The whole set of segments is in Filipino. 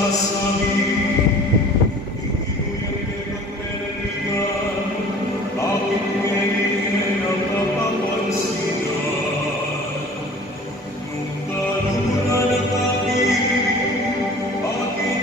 nagsasabi, hindi ko nagkakapaligan, bakit ngayon nakapapansinan? Nung kanuna nag-ibig, bakit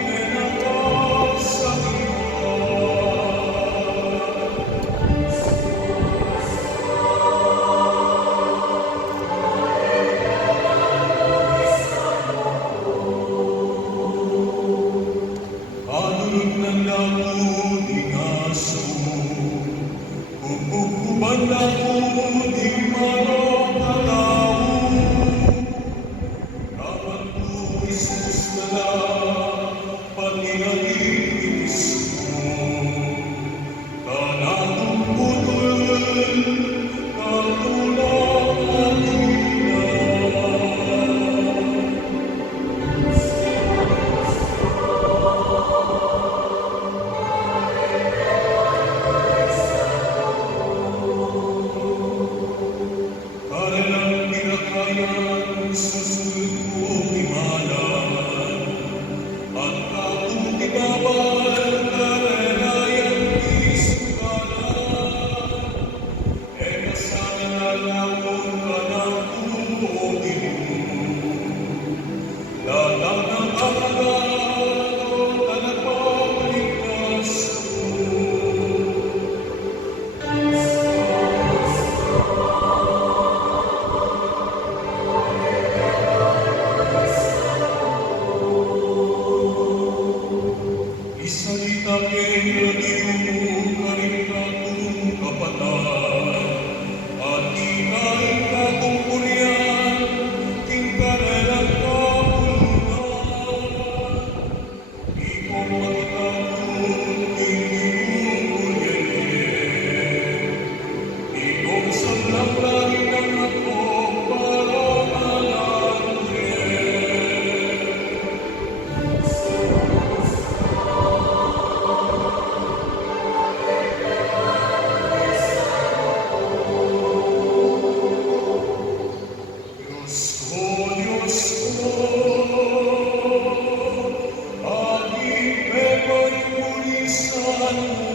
Anulog ng lamuning aso, kukukuban lamuning malong-alaw. Dapat mo isus na lang, pati nag-iis mo. Kanakong putol, katulong kanina. Kailang pinakayan, susunod ko imalan, at akong ibabal, karelayan isugalan. E kasana na lamang ka ng buogin mo, lalang ng agad, o nagpapaligtas mo. Isalita kay radyo ka rin akong kapatid, at ika'y kakong purihan, tingkaralan ka pulunan. Ikong magkakong ikinukulyan, ikong sanlang langit ang akong paramalan rin. Diyos ko, aging may pagpulisan mo.